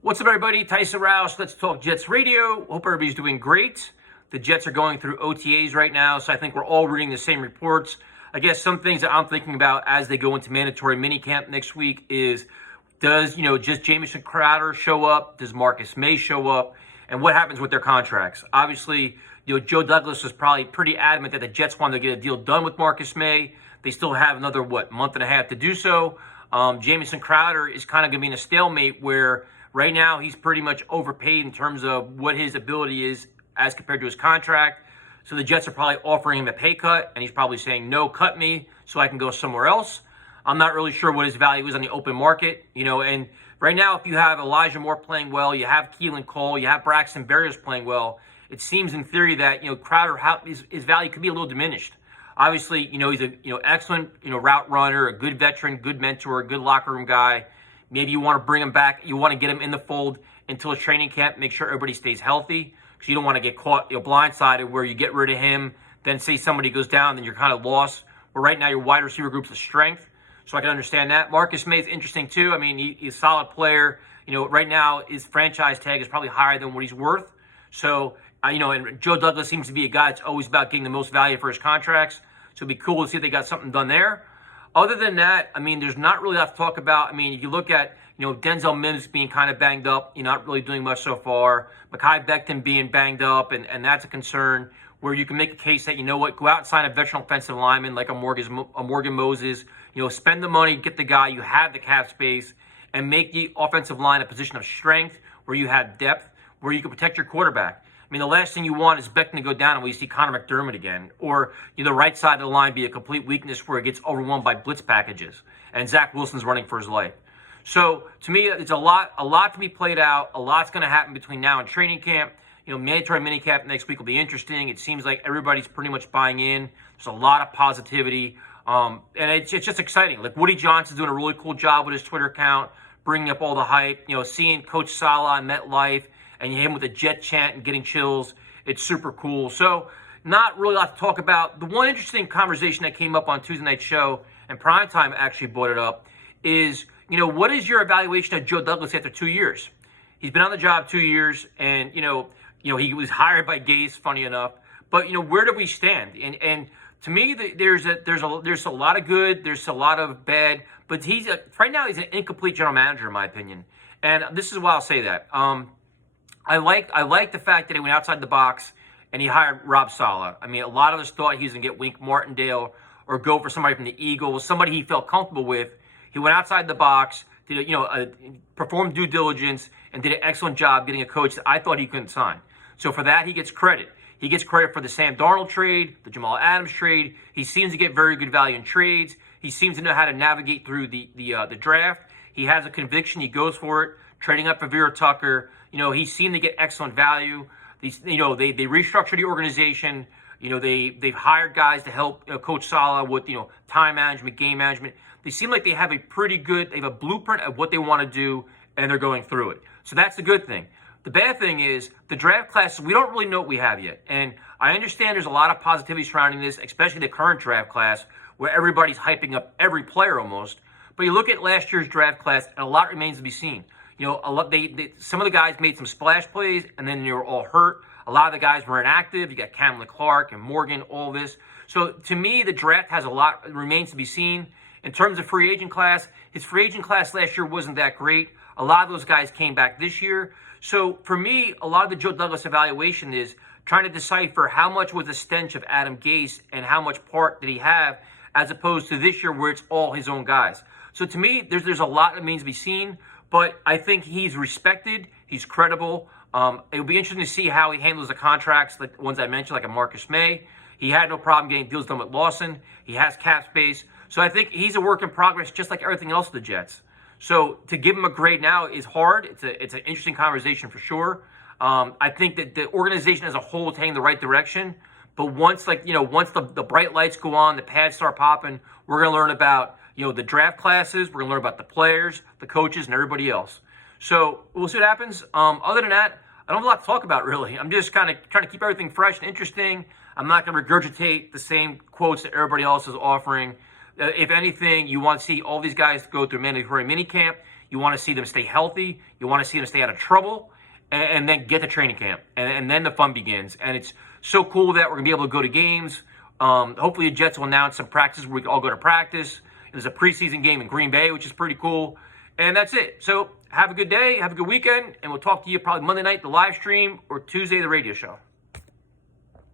What's up, everybody? Tyson Roush. Let's talk Jets radio. Hope everybody's doing great. The Jets are going through OTAs right now, so I think we're all reading the same reports. I guess some things that I'm thinking about as they go into mandatory minicamp next week is, does, just Jamison Crowder show up? Does Marcus May show up? And what happens with their contracts? Obviously, Joe Douglas was probably pretty adamant that the Jets wanted to get a deal done with Marcus May. They still have another, month and a half to do so. Jamison Crowder is kind of going to be in a stalemate where right now he's pretty much overpaid in terms of what his ability is as compared to his contract. So the Jets are probably offering him a pay cut, and he's probably saying, no, cut me so I can go somewhere else. I'm not really sure what his value is on the open market, and right now if you have Elijah Moore playing well, you have Keelan Cole, you have Braxton Berrios playing well, it seems in theory that, Crowder, his value could be a little diminished. Obviously, he's a excellent route runner, a good veteran, good mentor, good locker room guy. Maybe you want to bring him back. You want to get him in the fold until his training camp. Make sure everybody stays healthy because you don't want to get caught blindsided where you get rid of him. Then say somebody goes down, then you're kind of lost. But right now your wide receiver group's a strength, so I can understand that. Marcus May is interesting too. I mean, he's a solid player. Right now his franchise tag is probably higher than what he's worth. So and Joe Douglas seems to be a guy that's always about getting the most value for his contracts. So it'd be cool to see if they got something done there. Other than that, there's not really a lot to talk about. If you look at, Denzel Mims being kind of banged up, not really doing much so far. Mekhi Becton being banged up, and that's a concern where you can make a case that, go out and sign a veteran offensive lineman like a Morgan Moses. Spend the money, get the guy, you have the cap space, and make the offensive line a position of strength where you have depth, where you can protect your quarterback. The last thing you want is Becton to go down and we see Connor McDermott again. Or the right side of the line be a complete weakness where it gets overwhelmed by blitz packages. And Zach Wilson's running for his life. So, to me, it's a lot to be played out. A lot's going to happen between now and training camp. Mandatory minicamp next week will be interesting. It seems like everybody's pretty much buying in. There's a lot of positivity. And it's just exciting. Like, Woody Johnson's doing a really cool job with his Twitter account, bringing up all the hype. Seeing Coach Saleh on MetLife, and you hit him with a Jet chant and getting chills. It's super cool. So not really a lot to talk about. The one interesting conversation that came up on Tuesday Night Show, and Primetime actually brought it up, is, what is your evaluation of Joe Douglas after 2 years? He's been on the job 2 years, and, he was hired by Gase, funny enough. But, where do we stand? And to me, there's a lot of good, there's a lot of bad, but right now he's an incomplete general manager, in my opinion. And this is why I'll say that. I like the fact that he went outside the box and he hired Rob Saleh. A lot of us thought he was going to get Wink Martindale or go for somebody from the Eagles, somebody he felt comfortable with. He went outside the box, did performed due diligence, and did an excellent job getting a coach that I thought he couldn't sign. So for that, he gets credit. He gets credit for the Sam Darnold trade, the Jamal Adams trade. He seems to get very good value in trades. He seems to know how to navigate through the draft. He has a conviction. He goes for it, trading up for Vera Tucker. He seemed to get excellent value. They restructured the organization. They've hired guys to help Coach Saleh with, time management, game management. They seem like they have they have a blueprint of what they want to do, and they're going through it. So that's the good thing. The bad thing is the draft classes, we don't really know what we have yet. And I understand there's a lot of positivity surrounding this, especially the current draft class, where everybody's hyping up every player almost. But you look at last year's draft class, and a lot remains to be seen. Some of the guys made some splash plays, and then they were all hurt. A lot of the guys were inactive. You got Kamala Clark and Morgan, all this. So to me, the draft has a lot remains to be seen. In terms of free agent class, his free agent class last year wasn't that great. A lot of those guys came back this year. So for me, a lot of the Joe Douglas evaluation is trying to decipher how much was the stench of Adam Gase and how much part did he have, as opposed to this year where it's all his own guys. So to me, there's a lot that remains to be seen. But I think he's respected. He's credible. It'll be interesting to see how he handles the contracts, like the ones I mentioned, like a Marcus May. He had no problem getting deals done with Lawson. He has cap space. So I think he's a work in progress, just like everything else with the Jets. So to give him a grade now is hard. It's an interesting conversation for sure. I think that the organization as a whole is heading the right direction. But once the bright lights go on, the pads start popping, we're going to learn about the draft classes. We're going to learn about the players, the coaches, and everybody else. So we'll see what happens. Other than that, I don't have a lot to talk about, really. I'm just kind of trying to keep everything fresh and interesting. I'm not going to regurgitate the same quotes that everybody else is offering. If anything, you want to see all these guys go through mandatory minicamp. You want to see them stay healthy. You want to see them stay out of trouble, and then get to training camp, and then the fun begins. And it's so cool that we're going to be able to go to games. Hopefully the Jets will announce some practices where we can all go to practice. There's a preseason game in Green Bay, which is pretty cool. And that's it. So have a good day, have a good weekend, and we'll talk to you probably Monday night, the live stream, or Tuesday, the radio show.